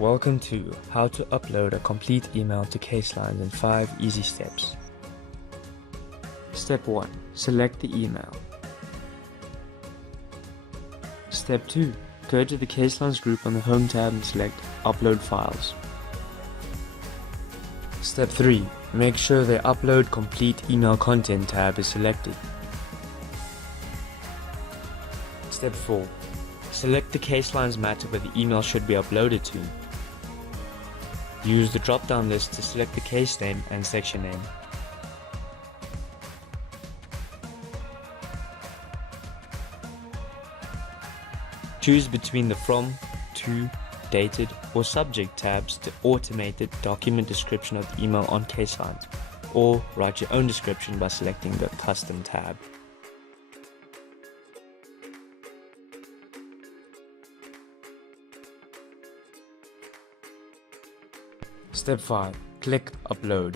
Welcome to How to Upload a Complete Email to Caselines in 5 Easy Steps. Step 1. Select the email. Step 2. Go to the Caselines group on the Home tab and select Upload Files. Step 3. Make sure the Upload Complete Email Content tab is selected. Step 4. Select the Caselines matter where the email should be uploaded to. Use the drop-down list to select the case name and section name. Choose between the From, To, Dated, or Subject tabs to automate the document description of the email on Caselines, or write your own description by selecting the Custom tab. Step 5. Click Upload.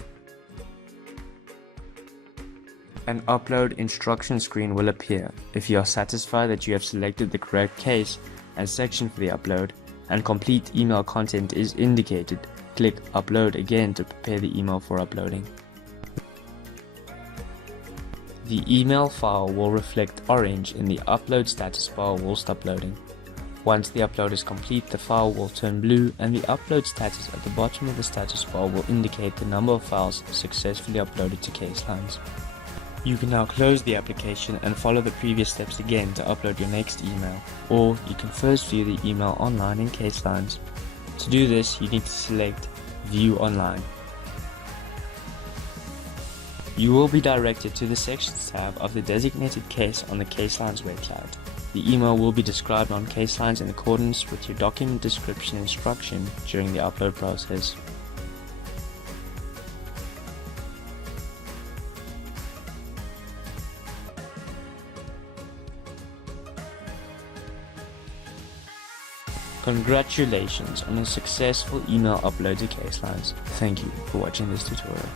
An upload instruction screen will appear. If you are satisfied that you have selected the correct case and section for the upload, and complete email content is indicated, click Upload again to prepare the email for uploading. The email file will reflect orange in the upload status bar whilst uploading. Once the upload is complete, the file will turn blue and the upload status at the bottom of the status bar will indicate the number of files successfully uploaded to Caselines. You can now close the application and follow the previous steps again to upload your next email, or you can first view the email online in Caselines. To do this, you need to select View Online. You will be directed to the Sections tab of the designated case on the Caselines website. The email will be described on Caselines in accordance with your document description instruction during the upload process. Congratulations on a successful email upload to Caselines. Thank you for watching this tutorial.